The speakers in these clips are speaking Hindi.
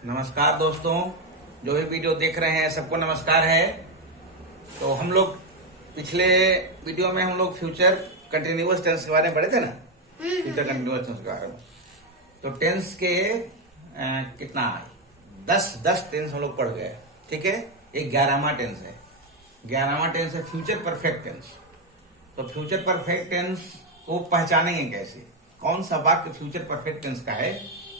नमस्कार दोस्तों, जो भी वीडियो देख रहे हैं सबको नमस्कार है। तो हम लोग पिछले वीडियो में हम लोग फ्यूचर कंटिन्यूअस टेंस के बारे में पढ़े थे ना। फ्यूचर कंटिन्यूअस टेंस के बारे में तो टेंस के कितना 10 टेंस हम लोग पढ़ गए। ठीक है, एक 11वां टेंस है। 11वां टेंस है फ्यूचर परफेक्ट टेंस। तो फ्यूचर परफेक्ट टेंस को पहचानेंगे कैसे, कौन सा वाक्य फ्यूचर परफेक्ट टेंस का है,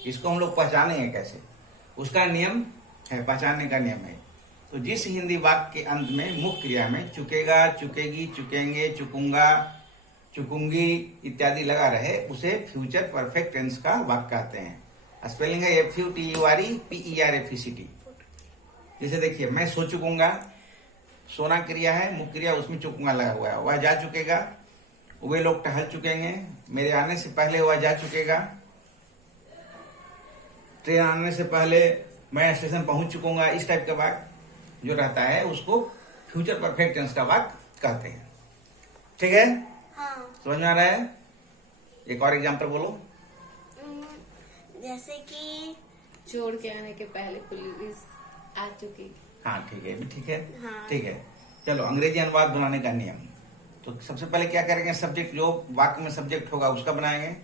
इसको हम लोग पहचानेंगे कैसे, उसका नियम है, पहचानने का नियम है। तो जिस हिंदी वाक्य के अंत में मुख्य क्रिया में चुकेगा, चुकेगी, चुकेंगे, चुकूंगा, चुकूंगी इत्यादि लगा रहे उसे फ्यूचर परफेक्ट टेंस का वाक्य कहते हैं। स्पेलिंग है FUTUREPERFECT। जैसे देखिए, मैं सो चुकूंगा, सोना क्रिया है, मुख्य क्रिया, उसमें चुकूंगा लगा हुआ है। वह जा चुकेगा, वे लोग टहल चुकेंगे, मेरे आने से पहले वह जा चुकेगा, ट्रेन आने से पहले मैं स्टेशन पहुंच चुकूंगा। इस टाइप का वाक्य जो रहता है उसको फ्यूचर परफेक्ट टेंस का वाक्य कहते हैं। ठीक है, हाँ। समझ में आ रहा है? एक और एग्जांपल बोलो। जैसे कि छोड़ के आने के पहले पुलिस आ चुकी। हाँ ठीक है, ठीक है, हाँ। ठीक है। चलो, अंग्रेजी अनुवाद बनाने का नियम। तो सबसे पहले क्या करेंगे, सब्जेक्ट, जो वाक्य में सब्जेक्ट होगा उसका बनाएंगे।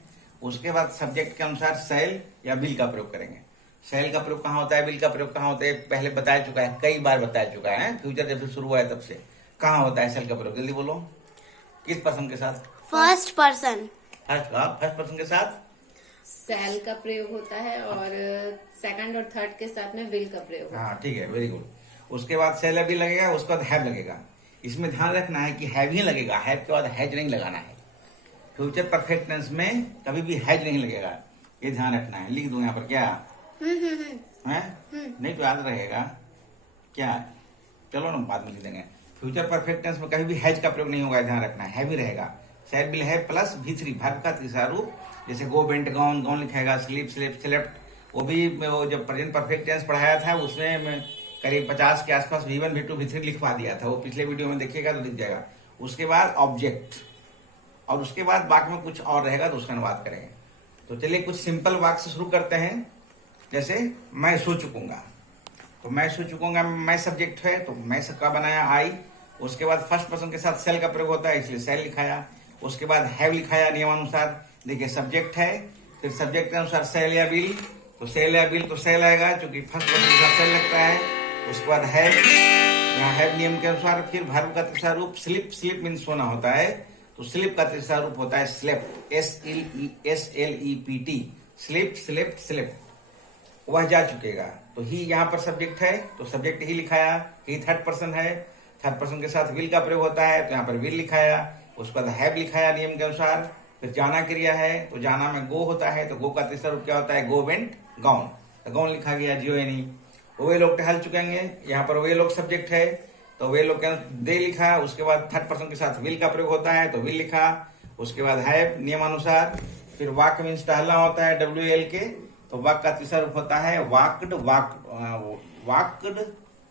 उसके बाद सब्जेक्ट के अनुसार शैल या विल का प्रयोग करेंगे। शैल का प्रयोग कहाँ होता है, विल का प्रयोग कहाँ होता है, पहले बताया चुका है, कई बार बताया चुका है। फ्यूचर जब से शुरू हुआ है तब से कहाँ होता है शैल का प्रयोग, जल्दी बोलो। किस पर्सन के साथ? First person. फर्स्ट पर्सन के साथ सेल का प्रयोग होता है और सेकंड और थर्ड के साथ में विल का प्रयोग होता है। हाँ ठीक है, वेरी गुड। उसके बाद शैल भी लगेगा, उसके बाद हैव लगेगा। इसमें ध्यान रखना है कि हैव ही लगेगा, हैव के बाद हैज नहीं लगाना है। फ्यूचर परफेक्ट टेंस में कभी भी हैज नहीं लगेगा, ये ध्यान रखना है। लिख दूं यहाँ पर क्या है, नहीं तो याद रहेगा क्या। चलो ना, बाद में लिख देंगे। फ्यूचर परफेक्ट टेंस में कभी भी हैज का प्रयोग नहीं होगा, ध्यान रखना है, हैव ही रहेगा। शैल will have plus V3 verb का तीसरा रूप। जैसे गो, वेंट, गॉन, गॉन लिखेगा, स्लीप, स्लेप्ट, स्लेप्ट। वो भी वो जब प्रेजेंट परफेक्ट टेंस पढ़ाया था उसमें मैं करीब 50 के आसपास V1 V2 V3 लिखवा दिया था। वो पिछले वीडियो में देखिएगा तो दिख जाएगा। उसके बाद ऑब्जेक्ट, और उसके बाद वाक्य में कुछ और रहेगा तो उसका अनुवाद करेंगे। तो चलिए कुछ सिंपल वाक्य से शुरू करते हैं। जैसे मैं सो चुकूंगा, तो मैं सो चुकूंगा, मैं सब्जेक्ट है तो मैं का बनाया आई। उसके बाद फर्स्ट पर्सन के साथ सेल का प्रयोग होता है, इसलिए सेल लिखाया। उसके बाद हैव लिखाया नियमानुसार। देखिए, सब्जेक्ट है, फिर सब्जेक्ट के अनुसार सेल या बिल, तो सेल या बिल तो सेल आएगा क्योंकि फर्स्ट पर्सन के साथ सेल लगता है। उसके बाद हैव, यहाँ हैव नियम के अनुसार। फिर वर्ब का तीसरा रूप स्लिप, स्लिप मीन सोना होता है, तो स्लिप का तीसरा रूप होता है slept, SLEPT, slip, slept, slept. वह जा चुकेगा, तो ही यहाँ पर सब्जेक्ट है तो सब्जेक्ट ही लिखाया। ही थर्ड पर्सन है, थर्ड पर्सन के साथ विल का प्रयोग होता है तो यहाँ पर विल लिखाया। उसके बाद हैव लिखाया नियम के अनुसार। फिर जाना क्रिया है तो जाना में गो होता है, तो गो का तीसरा रूप क्या होता है, गो, वेंट, गॉन, तो गॉन लिखा गया, GONE। वे लोग टहल चुकेंगे, यहाँ पर वे लोग सब्जेक्ट है तो वे लोग दे लिखा। उसके बाद थर्ड पर्सन के साथ विल का प्रयोग होता है तो विल लिखा। उसके बाद हैव नियमानुसार। फिर वाक मीन्स टहलना होता है, WALK, तो वाक का तीसरा रूप होता है वाक्ड, वाक्ड,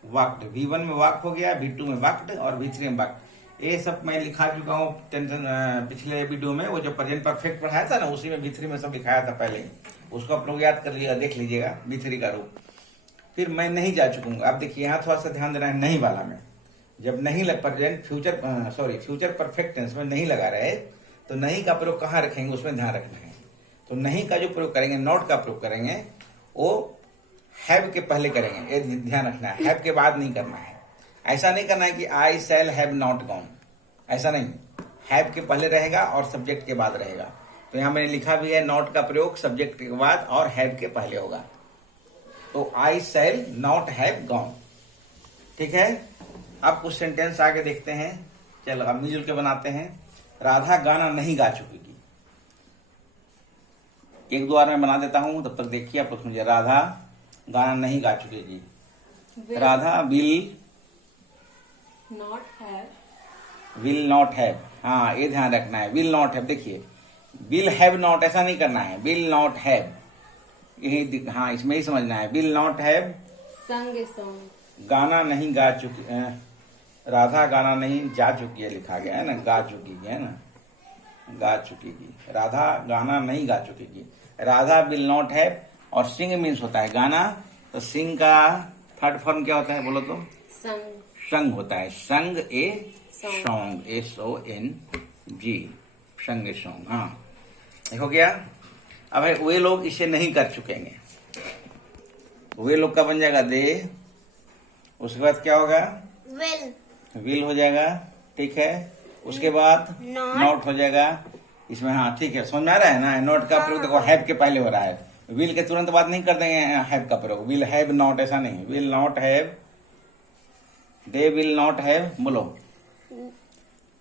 वाक्ड। V1 में वाक हो गया, V2 में वाक्ड और V3 में वाक्ड। ये सब मैं लिखा चुका हूँ पिछले वीडियो में। वो जो प्रेजेंट परफेक्ट पढ़ाया था ना उसी में V3 में सब लिखाया था पहले, उसको आप लोग याद कर लीजिएगा, देख लीजिएगा V3 का रूप। फिर मैं नहीं जा चुकूंगा। अब देखिए, यहाँ थोड़ा सा ध्यान देना है नहीं वाला में। जब नहीं प्रेजेंट फ्यूचर परफेक्ट टेंस में नहीं लगा रहे तो नहीं का प्रयोग कहाँ रखेंगे, उसमें ध्यान रखना है। तो नहीं का जो प्रयोग करेंगे, नॉट का प्रयोग करेंगे, वो हैव के पहले करेंगे, ये ध्यान रखना है। हैव के बाद नहीं करना है। ऐसा नहीं करना है कि आई शैल हैव नॉट गॉन, ऐसा नहीं। हैव के पहले रहेगा और सब्जेक्ट के बाद रहेगा। तो यहाँ मैंने लिखा भी है, नॉट का प्रयोग सब्जेक्ट के बाद और हैव के पहले होगा। तो आई शैल नॉट हैव गॉन। ठीक है, अब कुछ सेंटेंस आगे देखते हैं। चलो अब मिलजुल के बनाते हैं। राधा गाना नहीं गा चुकेगी। एक दो बार मैं बना देता हूं, तब तक देखिए आप लोग समझिए। राधा गाना नहीं गा चुकेगी। Radha will not have, will not have, हाँ ये ध्यान रखना है, विल नॉट हैव। देखिए, विल हैव नॉट ऐसा नहीं करना है, विल नॉट हैव, यही हाँ इसमें ही समझना है। विल नॉट हैव संग सॉन्ग, गाना नहीं गा चुकी, राधा गाना नहीं जा चुकी है लिखा गया है ना, गा चुकी है ना, गा चुकीगी। राधा गाना नहीं गा चुकीगी। राधा विल नॉट हैव, और सिंग मीन्स होता है गाना, तो सिंग का थर्ड फॉर्म क्या होता है बोलो तो? संग। संग होता है। संग ए Song. सॉन्ग, SONG, संग ए सॉन्ग। हाँ, ये हो गया। अब है वे लोग इसे नहीं कर चुकेंगे। वे लोग का बन जाएगा दे, उसके बाद क्या होगा? Will. विल हो जाएगा, ठीक है। उसके बाद Not. नॉट हो जाएगा इसमें। हाँ ठीक है, समझ में आ रहा है ना? नॉट का प्रयोग देखो हैव के पहले हो रहा है। विल के तुरंत बाद नहीं कर देंगे हैव का प्रयोग। विल हैव नॉट ऐसा नहीं, will not have, they will not have, बोलो।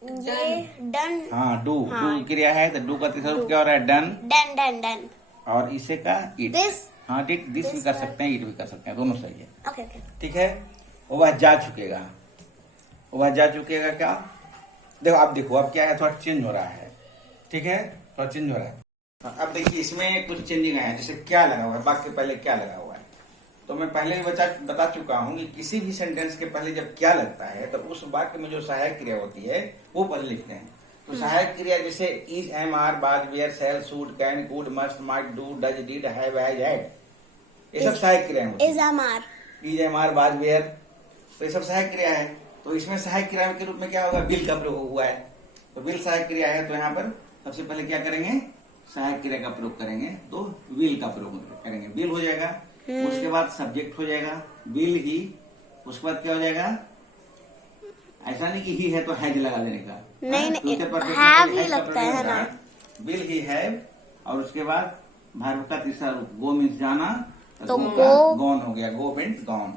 ये done. हाँ, डू। हाँ। डू क्रिया है तो डू का तीसरा रूप क्या हो रहा है? डन। Done. और इसे का इट। This. हाँ, दिस भी This कर का- सकते हैं, इट भी कर सकते हैं, दोनों सही है। Okay. ठीक है, वह जा चुकेगा। वह जा चुकेगा क्या? देखो अब देखो, अब क्या है, थोड़ा चेंज हो रहा है। ठीक है, थोड़ा चेंज हो रहा है। अब देखिए इसमें कुछ चेंजिंग आया है। जैसे क्या लगा हुआ है, वाक्य के पहले क्या लगा हुआ है। तो मैं पहले ही बता चुका हूं कि किसी भी सेंटेंस के पहले जब क्या लगता है तो उस वाक्य में जो सहायक क्रिया होती है वो पहले लिखते हैं। तो सहायक क्रिया जैसे is, am, are, was, were, shall, should, can, could, must, might, do, does, did, have, has, had, ये सब सहायक क्रियाएं होती Is हैं। Amar. Is, am, are, was, were, तो ये सब सहायक क्रिया है। तो इसमें सहायक क्रिया के रूप में क्या होगा? विल का प्रयोग हुआ है। तो विल सहायक क्रिया है, तो यहाँ पर सबसे पहले क्या करेंगे? सहायक क्रिया का प्रयोग करेंगे, तो विल का प्रयोग करेंगे। विल हो जाएगा, उसके बाद सब्जेक्ट हो जाएगा विल ही, उसके बाद क्या हो जाएगा? ऐसा नहीं कि ही है तो हैज लगा देने का। नहीं, फ्यूचर परफेक्ट में have हैज ही का लगता प्रयोग है होता ना। विल ही हैव, और उसके बाद वर्ब का तीसरा रूप गो मीन्स जाना, तो go go। गॉन हो गया, गो मीन्स गॉन।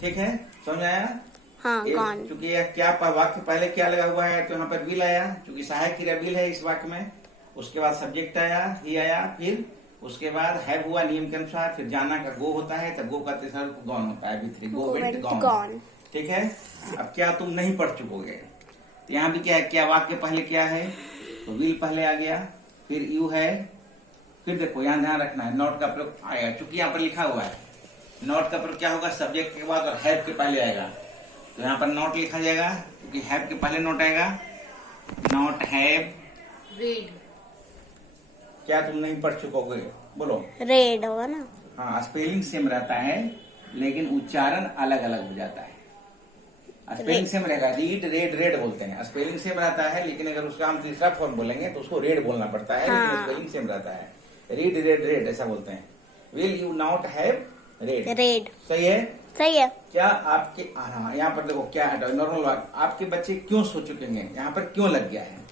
ठीक है, समझ आया? हाँ, gone. चूंकि यह क्या वाक्य पहले क्या लगा हुआ है तो यहाँ पर विल आया, चूंकि सहायक क्रिया विल है इस वाक्य में। उसके बाद सब्जेक्ट आया, ही आया, फिर उसके बाद हैव हुआ नियम के अनुसार, फिर जाना का गो होता है, तो गो का तीसरा रूप गॉन होता है, भी गो वेंट गॉन। Gone. ठीक है, अब क्या तुम नहीं पढ़ चुकोगे? तो यहाँ भी क्या है, क्या वाक्य पहले क्या है? तो विल पहले आ गया, फिर यू है, फिर देखो यहाँ ध्यान रखना है नॉट का प्रयोग आएगा, चूंकि यहाँ पर लिखा हुआ है नॉट का प्रयोग क्या होगा? सब्जेक्ट के बाद और हैव के पहले आएगा। तो यहाँ पर नॉट लिखा जाएगा क्योंकि हैव के पहले नॉट आएगा। Not have read. क्या तुम नहीं पढ़ चुकोगे? बोलो। Read होगा ना। हाँ, स्पेलिंग सेम रहता है लेकिन उच्चारण अलग अलग हो जाता है। स्पेलिंग सेम रहेगा, रीड, रेड, रेड बोलते हैं। स्पेलिंग सेम रहता है लेकिन अगर उसका हम तीसरा फॉर्म बोलेंगे तो उसको रेड बोलना पड़ता है, लेकिन हाँ। स्पेलिंग सेम रहता है। रीड, रेड, रेड ऐसा बोलते हैं। Will you not have read. Read. सही है? सही है। क्या आपके, हाँ यहाँ पर देखो क्या है, नॉर्मल बात, आपके बच्चे क्यों सो चुकेंगे, यहाँ पर क्यों लग गया है?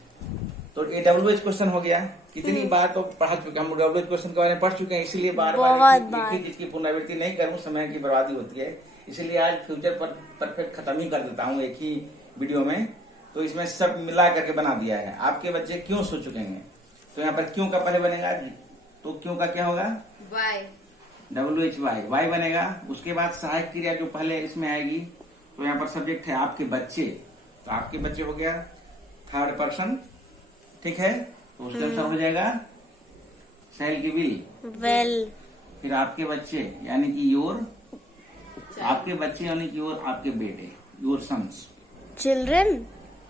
तो ये WH क्वेश्चन हो गया। कितनी बार तो पढ़ा चुके हम WH क्वेश्चन के बारे में पढ़ चुके हैं, इसलिए बार बहुत बार बार। एक ही चीज की पुनरावृत्ति नहीं करूं, समय की बर्बादी होती है। इसलिए आज फ्यूचर परफेक्ट खत्म ही कर देता हूं एक ही वीडियो में। तो इसमें सब मिला करके बना दिया है। आपके बच्चे क्यों सो चुकेंगे, तो यहाँ पर क्यों का पहले बनेगा, तो क्यों का क्या होगा? वाई। WHY, वाई बनेगा। उसके बाद सहायक क्रिया जो पहले इसमें आएगी, तो यहाँ पर सब्जेक्ट है आपके बच्चे, तो आपके बच्चे हो गया थर्ड पर्सन। ठीक है, तो उसके अनुसार हो जाएगा शैल की विल, Will. फिर आपके बच्चे यानी कि योर, आपके बच्चे यानी कि योर, आपके बेटे, योर सन्स। Children.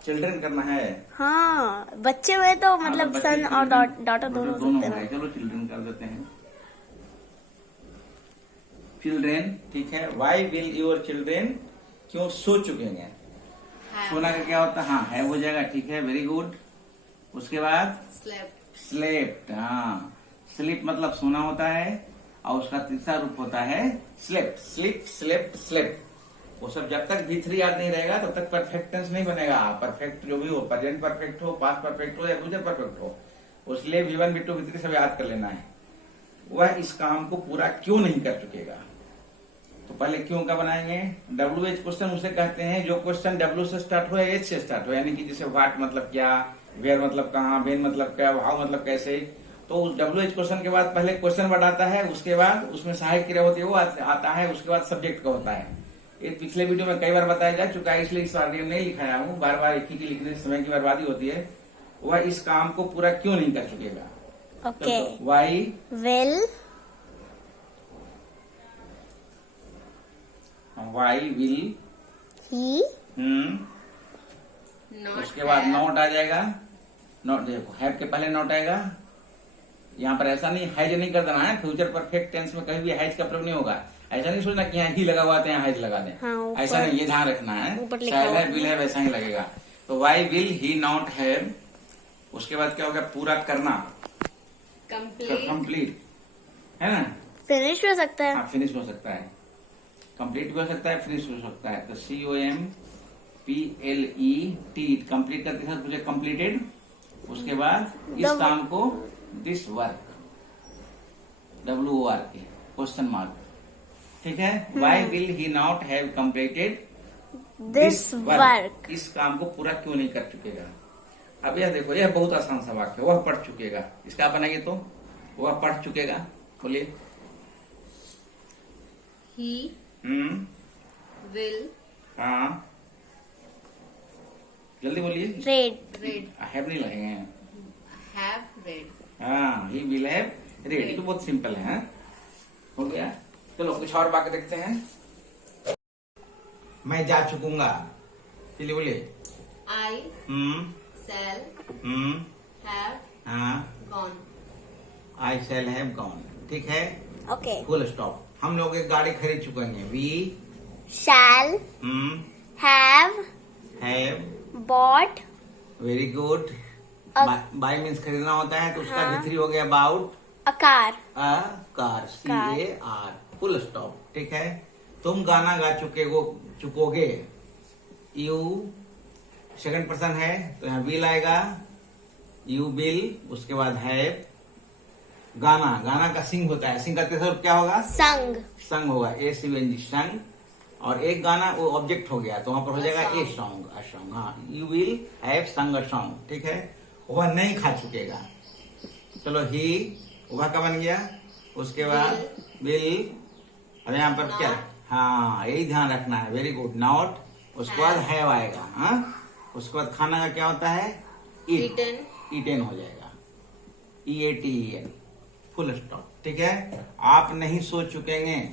चिल्ड्रन करना है। हाँ, बच्चे में तो मतलब बच्चे सन और children, डॉटर दोनों हो दोनों सकते है। हैं। चलो चिल्ड्रन कर देते हैं, चिल्ड्रेन। ठीक है, वाई विल योर चिल्ड्रेन, क्यों सो चुकेंगे? सोना का क्या होता है? हाँ, है हो जाएगा। ठीक है, वेरी गुड। उसके बाद स्लेप्ट। स्लेप्ट। हाँ, स्लीप मतलब सोना होता है, और उसका तीसरा रूप होता है स्लेप्ट। स्लीप, स्लेप्ट, स्लेप्ट, वो सब जब तक V3 याद नहीं रहेगा तब तक परफेक्ट टेंस नहीं बनेगा। परफेक्ट जो भी हो, प्रेजेंट परफेक्ट हो, पास्ट परफेक्ट हो या फ्यूचर परफेक्ट हो, उसलिए V1, V2, V3 सब याद कर लेना है। वह इस काम को पूरा क्यों नहीं कर चुकेगा, तो पहले क्यों का बनाएंगे? WH क्वेश्चन उसे कहते हैं जो क्वेश्चन W से स्टार्ट हो या H से स्टार्ट हो, यानी कि जैसे व्हाट मतलब क्या, वेयर मतलब कहाँ, वेन मतलब क्या, हाउ मतलब कैसे। तो उस WH क्वेश्चन के बाद पहले क्वेश्चन वर्ड आता है, उसके बाद उसमें सहायक क्रिया होती है वो आता है, उसके बाद सब्जेक्ट का होता है। ये पिछले वीडियो में कई बार बताया जा चुका है, इसलिए इस बार नहीं लिखाया हूँ। बार बार एक ही की लिखने से समय की बर्बादी होती है। वह इस काम को पूरा क्यों नहीं कर चुकेगा? Okay. Why Will. Will, He. Not. उसके बाद नॉट आ जाएगा। नॉट देखो, हैव के पहले नॉट आएगा, यहाँ पर ऐसा नहीं हैज नहीं कर देना है, फ्यूचर परफेक्ट टेंस में कभी भी हैज का प्रयोग नहीं होगा। ऐसा नहीं सोचना कि यहाँ ही लगा हुआ था यहाँ हैज लगा दें, हाँ, ऊपर- ऐसा नहीं, ये ध्यान रखना है। ऊपर लिखा शैल हुआ है, विल है, वैसा ही लगेगा। तो why will he not have, उसके बाद क्या हो गया, पूरा करना, कंप्लीट, कंप्लीट, है ना। फिनिश हो सकता है। हाँ, फिनिश हो सकता है, कंप्लीट भी हो सकता है, फिनिश हो सकता है। तो COMPLET, कंप्लीट करते साथ मुझे कंप्लीटेड, उसके बाद इस The- काम को दिस वर्क, WOR के क्वेश्चन मार्क, ठीक है। Why will he not have completed this work. इस काम को पूरा क्यों नहीं कर चुकेगा। अब यह देखो, यह बहुत आसान सा वाक्य है, वह पढ़ चुकेगा, इसका बनाइए तो वह पढ़ चुकेगा, बोलिए। ही विल हाँ, जल्दी बोलिए। रेड। रेड, हैव नहीं लगेंगे। हैव रेड, हाँ, ही विल हैव रेड, ये तो बहुत सिंपल है। हो गया। चलो कुछ और बात देखते हैं। मैं जा चुकूंगा, चलिए बोलिए। आई हम्म शैल हम्म हैव हाँ, gone, I shall have gone, ठीक है, ओके। Full stop. हम लोग एक गाड़ी खरीद चुके हैं। We shall have have, bought very good. अब- बाय मीन्स खरीदना होता है, तो उसका हाँ। V3 हो गया about a car. A car, CAR, full stop, ठीक है। तुम गाना गा चुकोगे, यू सेकंड पर्सन है तो यहाँ विल आएगा, यू विल, उसके बाद है गाना, गाना का सिंग होता है, सिंग का तीसरा रूप क्या होगा, संग। संग होगा, ACNG संग। और एक गाना वो ऑब्जेक्ट हो गया तो वहां पर हो जाएगा ए सॉन्ग, अ सॉन्ग। हाँ, यू विल हैव संग अ सॉन्ग, ठीक है। वह नहीं खा चुकेगा, चलो ही, वह का बन गया, उसके बाद विल। अब यहाँ पर क्या, हाँ यही ध्यान रखना है, वेरी गुड, नॉट, उसके बाद हैव आएगा। हाँ, उसके बाद खाना का क्या होता है, Eaten, ईटेन हो जाएगा, EATEN, फुल स्टॉप, ठीक है। आप नहीं सो चुकेंगे।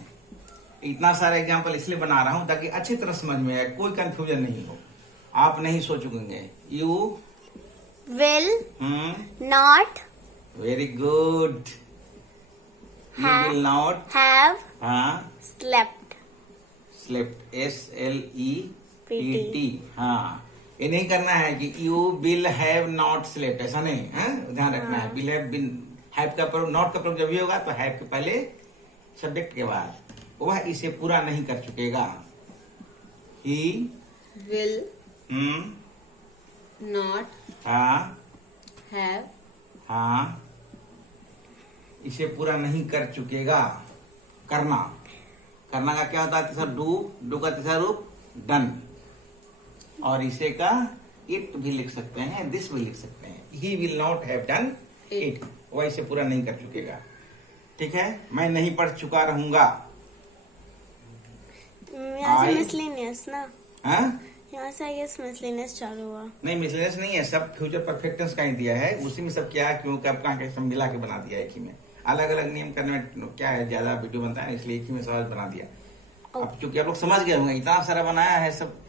इतना सारा एग्जाम्पल इसलिए बना रहा हूं ताकि अच्छी तरह समझ में आए, कोई कंफ्यूजन नहीं हो। आप नहीं सो चुकेंगे, you will not very good, you हाँ। विल नॉट हैव हाँ स्लेप्ट। Slept, SLEPT। हाँ, ये नहीं करना है कि you will have not slept, ऐसा नहीं है, ध्यान रखना है। विल हैव बिन, हैव का प्रयोग, नॉट का प्रयोग जब भी होगा तो हैव के पहले सब्जेक्ट के बाद। वह इसे पूरा नहीं कर चुकेगा, ही विल नॉट हाँ हैव हाँ, इसे पूरा नहीं कर चुकेगा, करना, करना का क्या होता है तीसरा, डू का तीसरा रूप डन। और इसे का इट भी लिख सकते हैं, दिस भी लिख सकते हैं। He will not have done it, वह इसे पूरा नहीं कर चुकेगा, ठीक है। मैं नहीं पढ़ चुका रहूंगा, यहाँ से I- मिसलेनियस ना, हाँ यहाँ से आई गेस मिसलेनियस चालू हुआ। नहीं, मिसलेनियस नहीं है, सब फ्यूचर परफेक्ट टेंस का ही दिया है, उसी में सब क्या है, क्यों, कब, कहाँ, कैसे मिला के बना दिया एक ही में। अलग अलग नियम करने में क्या है, ज्यादा वीडियो बनता है, इसलिए एक ही में सहज बना दिया। अब चूंकि आप लोग समझ गए होंगे, इतना सारा बनाया है सब,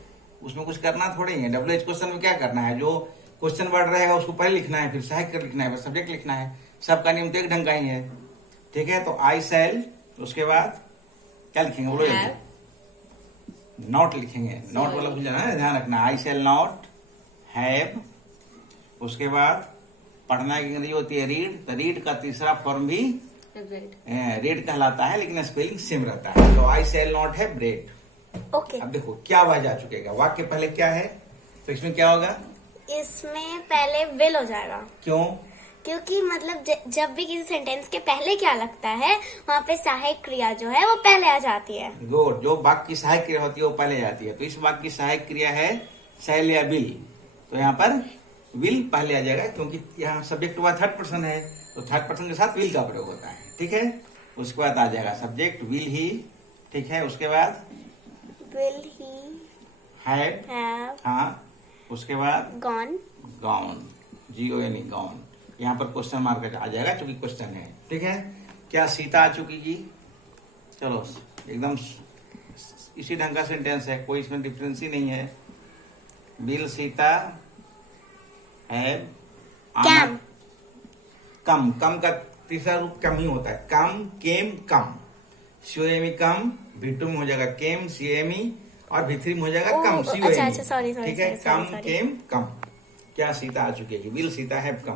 उसमें कुछ करना थोड़ी है। WH क्वेश्चन में क्या करना है, जो क्वेश्चन वर्ड रहेगा उसको पहले लिखना है, फिर सहायक कर लिखना है, फिर सब्जेक्ट लिखना है, सबका नियम तो एक ढंग का ही है, ठीक है। तो आई सेल, उसके बाद क्या लिखेंगे, बोलो हैव, नॉट लिखेंगे, नॉट वाला भूल जाना है, ध्यान रखना। आई शेल नॉट हैव, उसके बाद पढ़ना की अंग्रेजी होती है रीड, तो रीड का तीसरा फॉर्म भी रेड, रेड कहलाता है, लेकिन स्पेलिंग सेम रहता है। तो I shall not have bread. Okay. अब देखो क्या वह जा चुकेगा, वाक्य पहले क्या है, तो इसमें क्या होगा, इसमें पहले विल हो जाएगा, क्यों, क्योंकि मतलब जब भी किसी सेंटेंस के पहले क्या लगता है, वहाँ पे सहायक क्रिया जो है वो पहले आ जाती है। गुड, जो वाक्य की सहायक क्रिया होती है वो पहले जाती है। तो इस वाक्य की सहायक क्रिया है शैल या विल, तो यहाँ पर विल पहले आ जाएगा, क्योंकि यहाँ सब्जेक्ट हुआ थर्ड पर्सन है, तो थर्ड पर्सन के साथ विल का प्रयोग होता है, ठीक है। उसके बाद आ जाएगा सब्जेक्ट विल ही, ठीक है। उसके बाद विल ही हैव, हैव हाँ, उसके बाद गॉन, गॉन, GON, गॉन। यहाँ पर क्वेश्चन मार्क आ जाएगा क्योंकि क्वेश्चन है, ठीक है। क्या सीता आ चुकी की, चलो एकदम इसी ढंग का सेंटेंस है, कोई इसमें डिफरेंस ही नहीं है। बिल सीता हैव कैम, कम, कम का तीसरा रूप कम ही होता है, कम, केम, कम। सीओएमई कम, भिट्टू में हो जाएगा केम, सीएमई, और भित्री में हो जाएगा ओह, कम, अच्छा, सीओएमई। अच्छा, sorry, ठीक है, sorry, कम, sorry. केम, कम। क्या सीता आ चुकेगी? विल सीता है कम।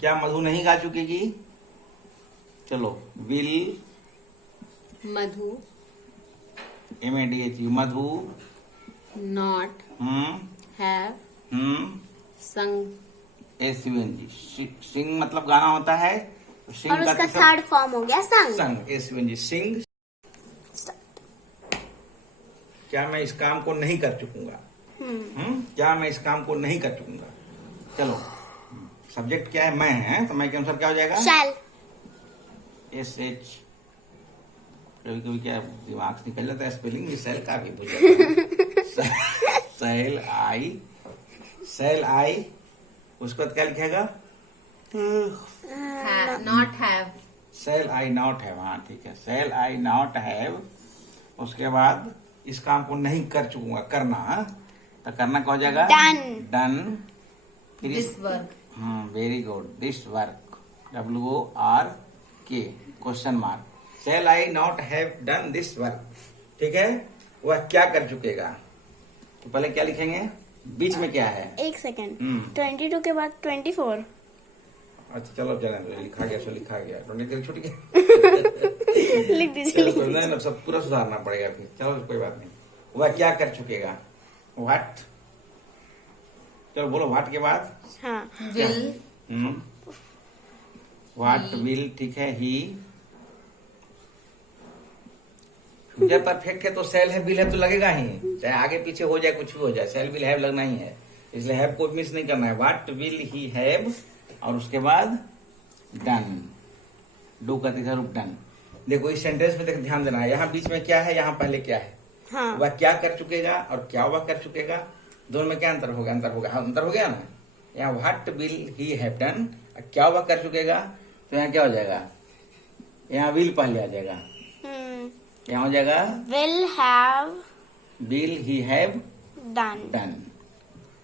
क्या मधु नहीं गा चुकेगी? चलो, will, Madhu, MADHU, Madhu, not, have, संग, SUNG, सिंग मतलब गाना होता है, तो सिंग और का उसका तीसरा- थर्ड फॉर्म हो गया संग। संग, SUNG, सिंग। क्या मैं इस काम को नहीं कर चुकूंगा? क्या मैं इस काम को नहीं कर चुकूंगा? चलो, सब्जेक्ट क्या है? मैं है, तो मैं के अनुसार क्या हो जाएगा? शैल। SH। कभी कभी क्या दिमाग से निकल जाता है, स्पेलिंग भी सेल का भी भूल जाता है। सेल आई, उसके बाद क्या लिखेगा? Not have, shall I not have. हाँ ठीक है, सेल आई नॉट हैव। उसके बाद इस काम को नहीं कर चुकूंगा, करना। हाँ? तो करना क्या हो जाएगा? Done. डन। फिर this work, very good, this work, WORK, question mark. Shall I not have done this work. ठीक है, वह क्या कर चुकेगा? तो पहले क्या लिखेंगे? बीच में क्या है? एक सेकेंड, हम्म। 22 के बाद 24। अच्छा चलो, चलें, लिखा गया सो लिखा गया, 23 छूट गया। लिख दीजिए, चलो, लिख कोई दीजिए। नहीं, सब पूरा सुधारना पड़ेगा फिर। चलो कोई बात नहीं। वह क्या कर चुकेगा? व्हाट। चलो बोलो, व्हाट के बाद हाँ, विल, व्हाट विल। ठीक है, ही। फ्यूचर परफेक्ट है तो सेल है, बिल है तो लगेगा ही, चाहे आगे पीछे हो जाए, कुछ भी हो जाए, सेल विल हैव लगना ही है। इसलिए हैव को मिस नहीं करना है। व्हाट विल ही हैव, और उसके बाद डन, डू का तीसरा रूप डन। देखो इस सेंटेंस में ध्यान देना है, यहाँ बीच में क्या है, यहाँ पहले क्या है। हाँ, वह क्या कर चुकेगा और क्या वह कर चुकेगा, दोनों में क्या अंतर होगा? अंतर हो गया ना। यहाँ what will he have done, क्या वह कर चुकेगा, तो यहाँ क्या हो जाएगा? यहाँ विल पहले आ जाएगा, यहाँ हो जाएगा will have will he have done. Done.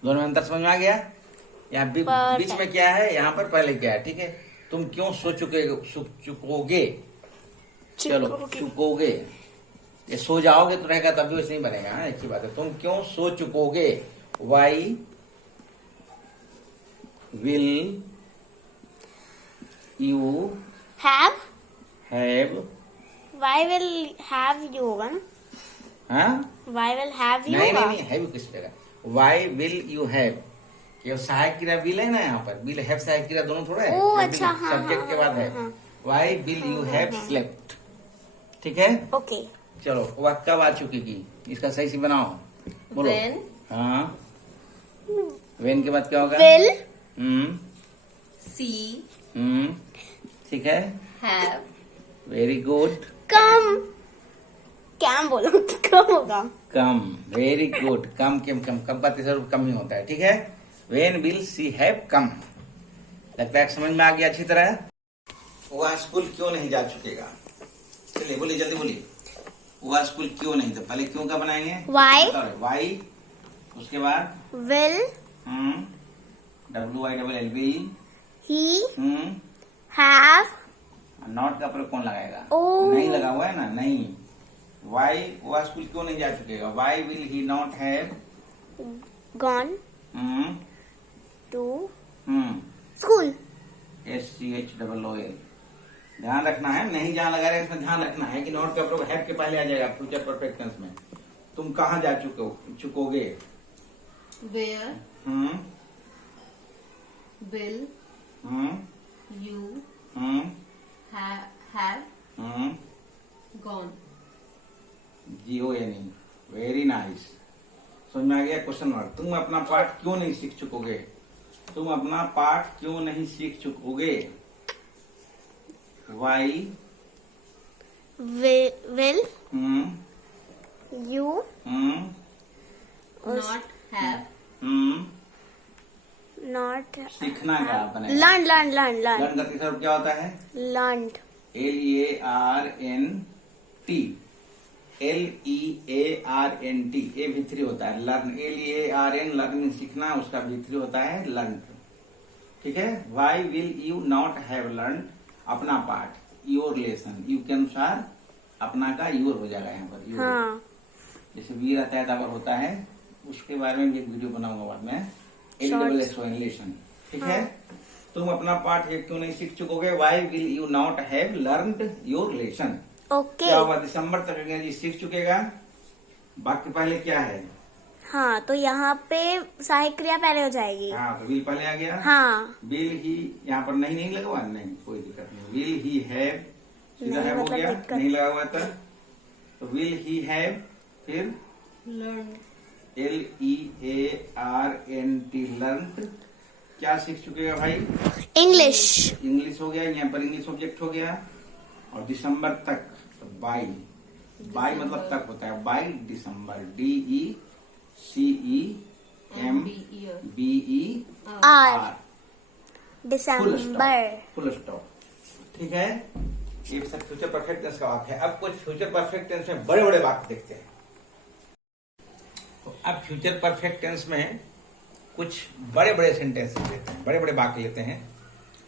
दोनों में अंतर समझ में आ गया? यहाँ Perfect. बीच में क्या है, यहाँ पर पहले क्या है। ठीक है, तुम क्यों चुकोगे? चलो, चुकोगे, ये सो जाओगे तो रहेगा, तब भी वैसे नहीं बनेगा। हाँ, एक ही बात है। तुम क्यों सो चुकोगे? Why will you have, have. Why will have you होगा ना? हाँ, वाई विल हैव यू नहीं होगा? नहीं नहीं, हैव किस जगह? वाई विल यू हैव, ये सहायक क्रिया विल है ना, यहाँ पर विल हैव सहायक क्रिया दोनों थोड़ा है। ओह, अच्छा, हाँ, सब्जेक्ट हाँ, के बाद है। हाँ, why will you have slept. ठीक है, ओके। चलो वह कब आ चुकेगी, इसका सही से बनाओ, बोलो। When. हाँ, वेन के बाद क्या होगा? विल सी, ठीक है, हैव, वेरी गुड, कम, क्या बोलो? कम होगा। कम, वेरी गुड, कम का तीसरा रूप कम ही होता है। ठीक है, when will see have come. लगता है समझ में आ गया अच्छी तरह। वह स्कूल क्यों नहीं जा चुकेगा? चलिए बोलिए, जल्दी बोलिए। वह स्कूल क्यों नहीं? तो पहले क्यों का बनाएंगे? Why? वाई, उसके बाद will WILL will, he have, not का प्रयोग कौन लगाएगा? ओह। नहीं लगा हुआ है ना, नहीं। वाई, वह स्कूल क्यों नहीं जा चुकेगा? Why will he not have gone to school. SCHOOL। ध्यान रखना है, नहीं जहाँ लगा रहे इसमें ध्यान रखना है कि नॉट का प्रयोग हैव के पहले आ जाएगा फ्यूचर परफेक्ट टेंस में। तुम कहाँ जा चुकोगे? Where, will, you, have, gone. GONE, very nice. समझ में आ गया? Question mark. तुम अपना पाठ क्यों नहीं सीख चुकोगे? तुम अपना पाठ क्यों नहीं सीख चुकोगे? Why will you not have, not सीखना का बनेगा। लर्न लर्न का तीसरा रूप क्या होता है? LEARNed। LEARNT, ये भित्री होता है। लर्न, LEARN, लर्निंग सीखना, उसका भित्री होता है लर्न। ठीक है, why will you not have learn अपना पाठ योर लेसन, यू के अनुसार अपना का योर हो जाएगा यहाँ पर। योर हाँ जैसे वीर अतः अबर होता है, उसके बारे में भी एक वीडियो बनाऊंगा बाद में, एलिजिबल एक्सप्लेनेशन। ठीक है, तुम अपना पाठ ये क्यों नहीं सीख चुकोगे? Why will you not have learned your lesson? Okay. क्या होगा? दिसंबर तक अंग्रेजी सीख चुकेगा। वाक्य पहले क्या है? हाँ तो यहाँ पे सहायक क्रिया पहले हो जाएगी। हाँ तो विल पहले आ गया। हाँ विल ही यहाँ पर नहीं लगवा, नहीं कोई दिक्कत नहीं। विल ही हैव सीधा नहीं, हैव हो मतलब गया, दिक्कत। नहीं लगा हुआ था तो विल ही हैव, फिर लर्न, LEARNT लर्न। क्या सीख चुकेगा भाई? इंग्लिश। इंग्लिश हो गया, यहाँ पर इंग्लिश ऑब्जेक्ट हो गया। और दिसंबर तक तो बाई, बाई मतलब तक होता है, by December, DECEMBER, December. Full stop. ठीक है, ये सब फ्यूचर परफेक्ट टेंस का वाक्य है। अब कुछ फ्यूचर परफेक्ट टेंस में बड़े बड़े वाक्य देखते हैं। तो अब फ्यूचर परफेक्ट टेंस में कुछ बड़े बड़े सेंटेंस लेते हैं, बड़े बड़े वाक्य लेते हैं।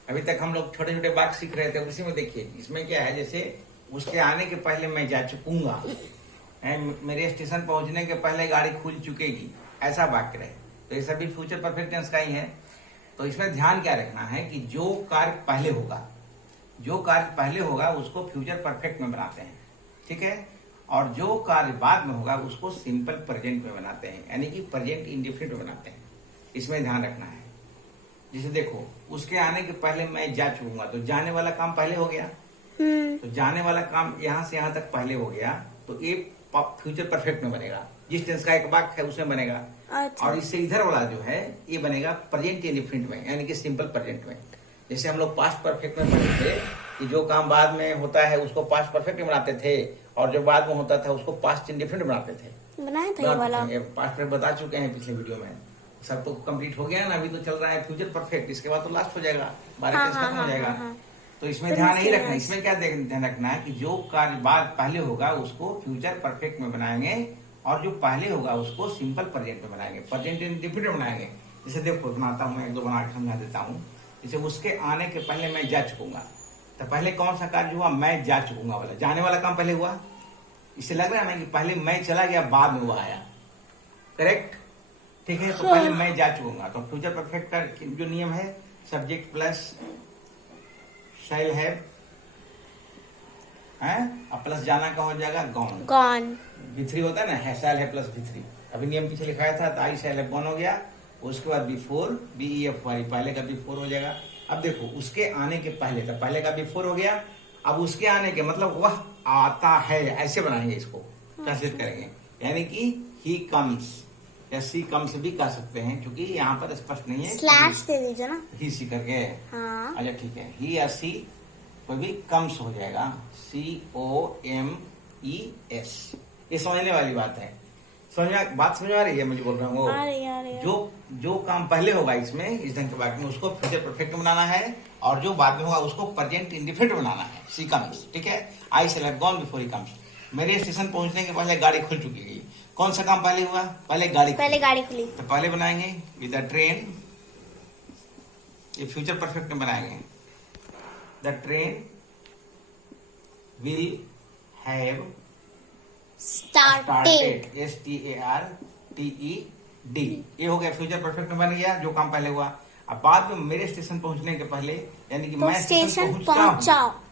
अभी तक हम लोग छोटे छोटे वाक्य सीख रहे थे, उसी में देखिए इसमें क्या है, जैसे उसके आने के पहले मैं जा चुकूंगा, मेरे स्टेशन पहुंचने के पहले गाड़ी खुल चुकेगी, ऐसा वाक्य रहे तो ये सभी फ्यूचर परफेक्ट टेंस का ही है। तो इसमें ध्यान क्या रखना है कि जो कार्य पहले होगा, जो कार्य पहले होगा उसको फ्यूचर परफेक्ट में बनाते हैं। ठीक है, और जो कार्य बाद में होगा उसको सिंपल प्रेजेंट में बनाते हैं, यानी कि प्रेजेंट इंडिफिनिट में बनाते हैं। इसमें ध्यान रखना है। जैसे देखो, उसके आने के पहले मैं जा चुकूंगा, तो जाने वाला काम पहले हो गया, तो जाने वाला काम यहाँ से यहाँ तक पहले हो गया, तो ये फ्यूचर परफेक्ट में बनेगा। जिस टेंस का एक वाक्य है उसमें बनेगा। अच्छा। और इससे इधर वाला जो है ये बनेगा प्रेजेंट इंडिफिनिट में, यानी कि सिंपल प्रेजेंट में। जैसे हम लोग पास्ट परफेक्ट में पढ़े थे कि जो काम बाद में होता है उसको पास्ट परफेक्ट में बनाते थे, और जो बाद में होता था उसको पास्ट इंडिफिनिट बनाते थे। बनाया था ये वाला। पास्ट में बता चुके हैं पिछले वीडियो में, सब तो कंप्लीट हो गया ना। अभी तो चल रहा है फ्यूचर परफेक्ट, इसके बाद तो लास्ट हो जाएगा, 12 टेंस खत्म हो जाएगा। तो इसमें ध्यान नहीं रखना, इसमें क्या ध्यान रखना है कि जो कार्य बाद पहले होगा उसको फ्यूचर परफेक्ट में बनाएंगे, और जो पहले होगा उसको सिंपल प्रेजेंट में बनाएंगे, प्रेजेंट इंडिफिनिट में बनाएंगे। जैसे देखो बनाता हूँ मैं, एक दो बना के समझा देता हूँ। जैसे उसके आने के पहले मैं जा चुकूंगा, तो पहले कौन सा कार्य हुआ? मैं जा चुकूंगा वाला, जाने वाला काम पहले हुआ। इससे लग रहा है कि पहले मैं चला गया, बाद में वो आया। करेक्ट? ठीक है, तो पहले मैं जा चुकूंगा। तो फ्यूचर परफेक्ट का जो नियम है, सब्जेक्ट प्लस शैल हैव, और प्लस जाना का हो जाएगा गॉन। गॉन। V3 होता है ना, शैल है प्लस V3। अभी नियम पीछे लिखाया था, तो आई शैल है गॉन हो गया। उसके बाद बिफोर, BEF वाली, पहले का बिफोर हो जाएगा। अब देखो उसके आने के पहले, तो पहले का बिफोर हो गया। अब उसके आने के मतलब वह आता है, ऐसे बनाएंगे, इसको ट्रांसलेट करेंगे, यानी कि ही कम्स या सी कम्स भी कह सकते हैं, क्योंकि यहाँ पर स्पष्ट नहीं है। स्लैश दे दीजिए ना। ही सी करके। हाँ। अच्छा ठीक है, ही या सी कोई भी कम्स हो जाएगा, COMES। ये समझने वाली बात है। बात समझ आ रही है? मुझे बोल रहा हूँ आ रही है। जो काम पहले होगा इसमें, इस ढंग के वाक्य में, उसको फ्यूचर परफेक्ट बनाना है, और जो बाद में होगा उसको प्रेजेंट इंडिफिनिट बनाना है, सी कम्स। ठीक है, I shall have gone before he comes. मेरे स्टेशन पहुंचने के पहले गाड़ी खुल चुकी है। कौन सा काम पहले हुआ? पहले गाड़ी खुली। तो पहले बनाएंगे विद द ट्रेन, ये फ्यूचर परफेक्ट में बनाएंगे। The train will have started. STARTED। ये हो गया, फ्यूचर परफेक्ट में बन गया जो काम पहले हुआ। अब बाद में मेरे स्टेशन पहुंचने के पहले, यानी कि तो मैं स्टेशन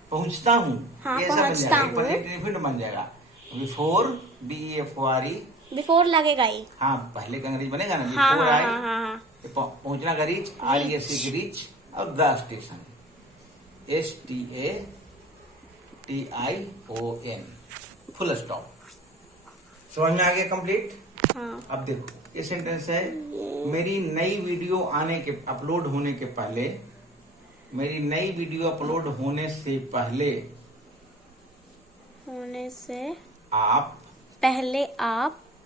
पहुंचता हूँ, हाँ, ये ऐसा बन जाएगा, प्रेजेंट इंडिफिनिट बन जाएगा। बिफोर, BEFORE, बिफोर लगेगा ही। हाँ पहले का अंग्रेजी बनेगा ना, हाँ, बिफोर आई, हाँ। पहुंचना का रीच, REACH की रीच, और the station, STATION, full stop. समझ में आ गया कंप्लीट? हाँ। अब देखो ये सेंटेंस है, मेरी नई वीडियो अपलोड होने के पहले, मेरी नई वीडियो अपलोड होने से पहले आप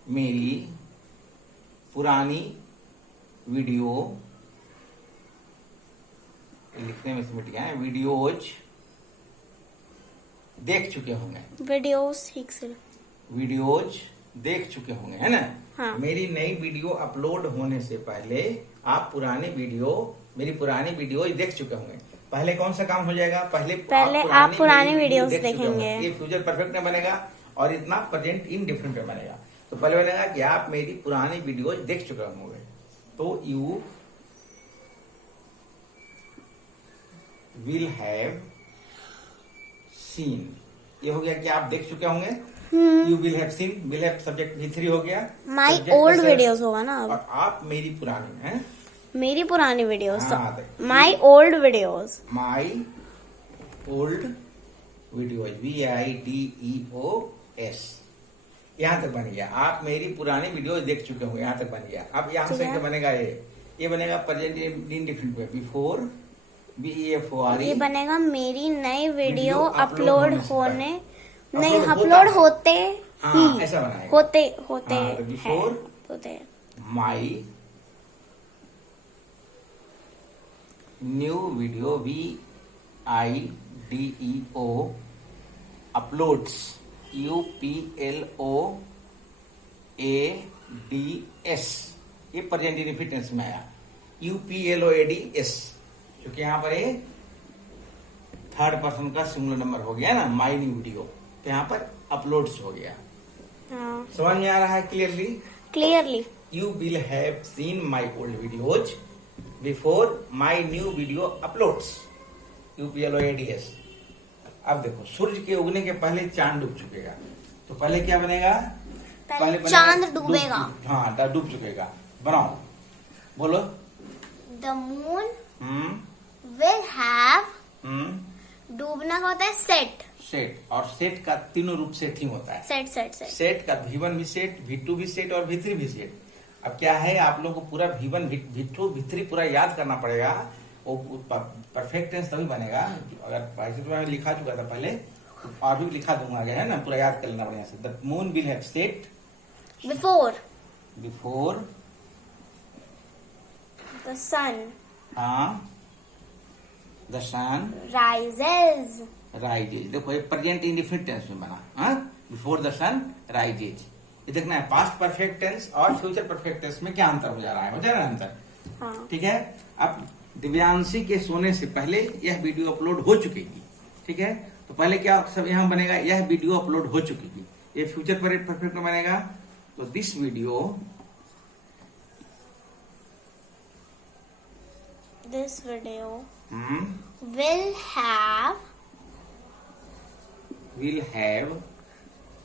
मेरी पुरानी वीडियो, लिखने में मिट गया है, वीडियोज देख चुके होंगे। वीडियोज देख चुके होंगे, है ना? हाँ। मेरी नई वीडियो अपलोड होने से पहले आप मेरी पुरानी वीडियो देख चुके होंगे। पहले कौन सा काम हो जाएगा? पहले आप पुरानी मेरी वीडियोस देख चुके होंगे। देखेंगे। ये फ्यूचर परफेक्ट में बनेगा और इतना प्रेजेंट इंडिफरेंट में बनेगा। तो पहले बनेगा कि आप मेरी पुरानी वीडियोज देख चुके होंगे, तो यू विल हैव सीन, ये हो गया कि आप देख चुके होंगे। You will have seen, will have subject V3 हो गया। माई Subject ओल्ड कैसे? वीडियोस होगा ना अब। और आप मेरी पुरानी हैं, मेरी पुरानी वीडियोस, हाँ, my old videos. My old videos, VIDEOS, यहाँ तक बन गया। आप मेरी पुरानी वीडियो देख चुके होंगे, यहाँ तक बन गया। अब यहाँ से क्या बनेगा? ये बनेगा प्रेजेंट इंडिफरेंट में, बिफोर BEFORE। ये बनेगा मेरी नई वीडियो वीडियो अपलोड अपलोड होने, से नहीं अपलोड अपलोड होता होते हाँ, ही, ऐसा बनाएगा। होते हाँ, तो है, before होते my new video VIDEO uploads, UPLOADS, ये प्रेजेंट इंडिफरेंट में आया। UPLOADS, क्योंकि यहाँ पर ये थर्ड पर्सन का सिंगुलर नंबर हो गया ना, माई न्यू वीडियो, तो यहाँ पर अपलोड्स हो गया। हाँ समझ में आ रहा है clearly? Clearly. You will have seen my old videos before my new video uploads, UPLOADS। अब देखो, सूरज के उगने के पहले चांद डूब चुकेगा, तो पहले क्या बनेगा? पहले बनेगा चांद डूबेगा। हाँ, डूब चुकेगा। बनाओ, बोलो। The moon hmm will have, hmm डूबना का होता है सेट, सेट, और सेट का तीनों रूप सेट ही होता है। Set set set. सेट का V1 भी सेट, V2 भी सेट और V3 भी सेट। अब क्या है, आप लोगों को पूरा V1 V2 V3 पूरा याद करना पड़ेगा, वो परफेक्ट टेंस तभी बनेगा। अगर ऐसे तो मैं लिखा चुका था पहले, तो और भी लिखा दूंगा आगे, है ना, पूरा याद कर लेना बढ़िया से। The moon will have set before before the sun हाँ द सन राइजेज। राइजेज। देखो ये प्रेजेंट इंडिफरेंट टेंस में बना, हाँ, बिफोर द सन राइजेज। ये देखना है पास्ट परफेक्ट टेंस और फ्यूचर परफेक्ट टेंस में क्या अंतर हो जा रहा है, हो जा रहा है अंतर। हाँ ठीक है। अब दिव्यांशी के सोने से पहले यह वीडियो अपलोड हो चुकेगी, ठीक है। तो पहले क्या सब यहाँ बनेगा, यह वीडियो अपलोड हो चुकेगी, ये फ्यूचर परफेक्ट में बनेगा। तो this video will have will have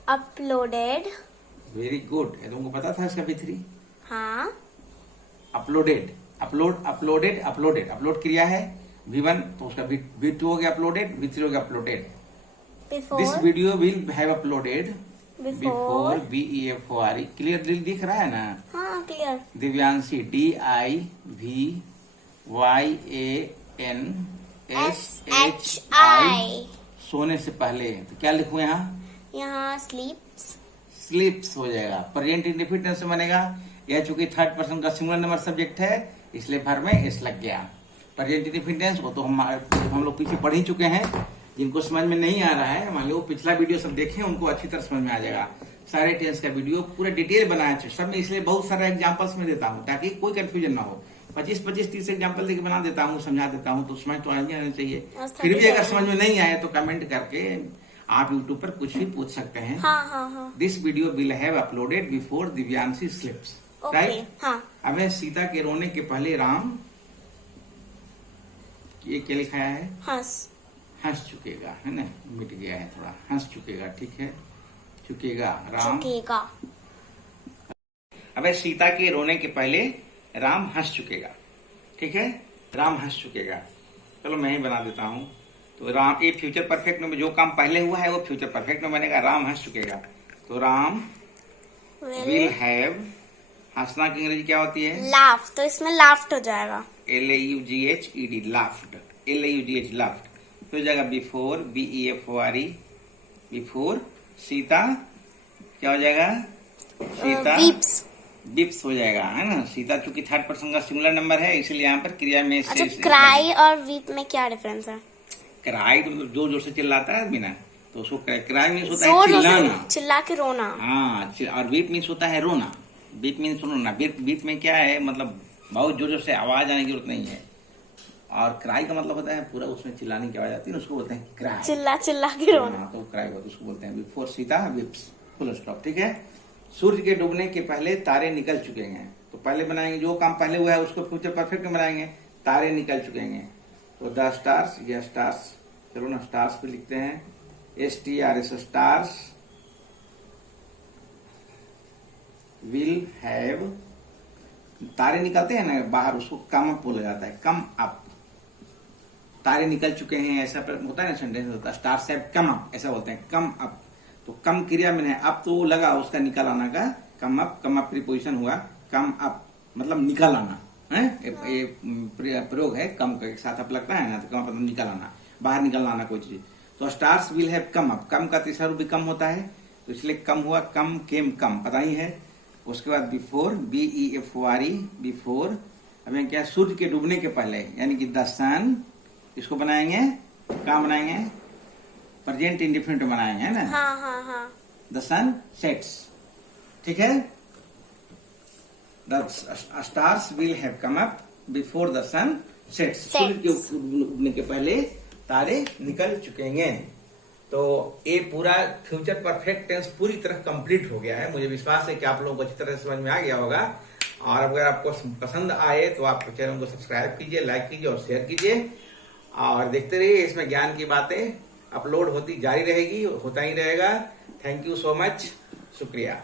uploaded. Very good, ये तुमको पता था इसका V3। हाँ अपलोडेड, अपलोड किया है V1, तो उसका V2 हो गया अपलोडेड, V3 हो गया uploaded. This video will have uploaded before BEFORE। Clear दिख रहा है ना? हाँ क्लियर। दिव्यांशी DIVYANSHI, सोने से पहले, तो क्या लिखूं यहाँ स्लीप्स। स्लीप्स हो जाएगा, प्रेजेंट इंडिफरेंट से बनेगा। यह चूंकि थर्ड पर्सन का सिंगुलर नंबर सब्जेक्ट है, इसलिए भर में एस लग गया। प्रेजेंट इंडिफरेंस को तो हम लोग पीछे पढ़ ही चुके हैं। जिनको समझ में नहीं आ रहा है, मान लो पिछला वीडियो सब देखें, उनको अच्छी तरह समझ में आ जाएगा। सारे टेंस का वीडियो पूरा डिटेल बनाया सब में, इसलिए बहुत सारा एग्जांपल्स में देता हूँ ताकि कोई कंफ्यूजन ना हो। 25-30 एग्जाम्पल देके बना देता हूँ, समझा देता हूँ, तो समझ तो आना चाहिए। फिर भी अगर समझ में नहीं आए तो कमेंट करके आप यूट्यूब पर कुछ भी पूछ सकते हैं। हाँ। This video will have uploaded before Divyanshi slips, right. हाँ। अब है सीता के रोने के पहले राम, ये क्या लिखाया है? हंस चुकेगा, है ना, मिट गया है थोड़ा, हंस चुकेगा, ठीक है, चुकेगा राम। चुकेगा। अब सीता के रोने के पहले राम हंस चुकेगा, ठीक है, राम हंस चुकेगा। चलो मैं ही बना देता हूँ। तो राम, ये फ्यूचर परफेक्ट में जो काम पहले हुआ है वो फ्यूचर परफेक्ट में बनेगा, राम हंस चुकेगा। तो राम विल हैव, हंसना की अंग्रेजी क्या होती है? लाफ, तो इसमें लाफ्ट हो जाएगा, LAUGHED, लाफ्ड, LAUGH लाफ्ड। तो हो जाएगा बिफोर BEFORE, बिफोर सीता क्या हो जाएगा? सीता वीप्स हो जाएगा, है ना। सीता चूंकि थर्ड पर्सन का सिंगुलर नंबर है, इसलिए यहाँ पर क्रिया में अच्छा, क्राई और वीप में क्या डिफरेंस है? क्राई तो मतलब जोर जोर से चिल्लाता है आदमी ना, तो उसको क्राई मीन्स होता है चिल्लाना, चिल्ला के रोना। हाँ, और वीप मीन्स होता है रोना। वीप मीन्स रोना। वीप में क्या है, मतलब बहुत जोर जोर से आवाज आने की जरूरत नहीं है, और क्राई का मतलब होता है पूरा उसमें चिल्लाने की आवाज आती है ना, उसको बोलते हैं क्राई। चिल्ला चिल्ला के रोना। हाँ, तो क्राई होता है, उसको बोलते हैं बिफोर सीता विप्स, फुल स्टॉप। ठीक है। सूर्य के डूबने के पहले तारे निकल चुके हैं, तो पहले बनाएंगे जो काम पहले हुआ है उसको फ्यूचर परफेक्ट में बनाएंगे। तारे निकल चुके हैं तो द स्टार्स, ये स्टार्स, चलो ना स्टार्स पे लिखते हैं, STARS, स्टार्स विल हैव, तारे निकलते हैं ना बाहर, उसको कम अप बोला जाता है, कम अप। तारे निकल चुके हैं ऐसा होता है ना सेंटेंस होता है, स्टार्स हैव कम अप ऐसा बोलते हैं, कम अप। तो कम क्रिया में है, अब तो लगा उसका निकल आना का, कम अप प्रीपोजिशन हुआ, कम अप मतलब निकल आना है। ये प्रयोग है, कम के साथ अप लगता है ना, तो कम मतलब निकल आना, बाहर निकल आना कोई चीज। तो stars will have come up, come का तीसरा रूप भी कम होता है, तो इसलिए कम हुआ, कम केम कम, पता ही है। उसके बाद बिफोर, BEFORE, बिफोर। अब यहाँ क्या, सूर्य के डूबने के पहले, यानी कि द सन, इसको बनाएंगे, क्या बनाएंगे, प्रेजेंट इंडिफिनिट बनाएंगे, है ना। हाँ हाँ हाँ। द सन सेट्स, ठीक है। The stars will have come up before the sun sets, सूर्य के डूबने के पहले तारे निकल चुके हैं। तो ये पूरा फ्यूचर परफेक्ट टेंस पूरी तरह कंप्लीट हो गया है। मुझे विश्वास है कि आप लोगों को अच्छी तरह समझ में आ गया होगा। और अगर आपको पसंद आए तो आप चैनल को सब्सक्राइब कीजिए, लाइक कीजिए और शेयर कीजिए, और देखते रहिए। इसमें ज्ञान की बातें अपलोड होती जारी रहेगी, होता ही रहेगा। थैंक यू सो मच, शुक्रिया।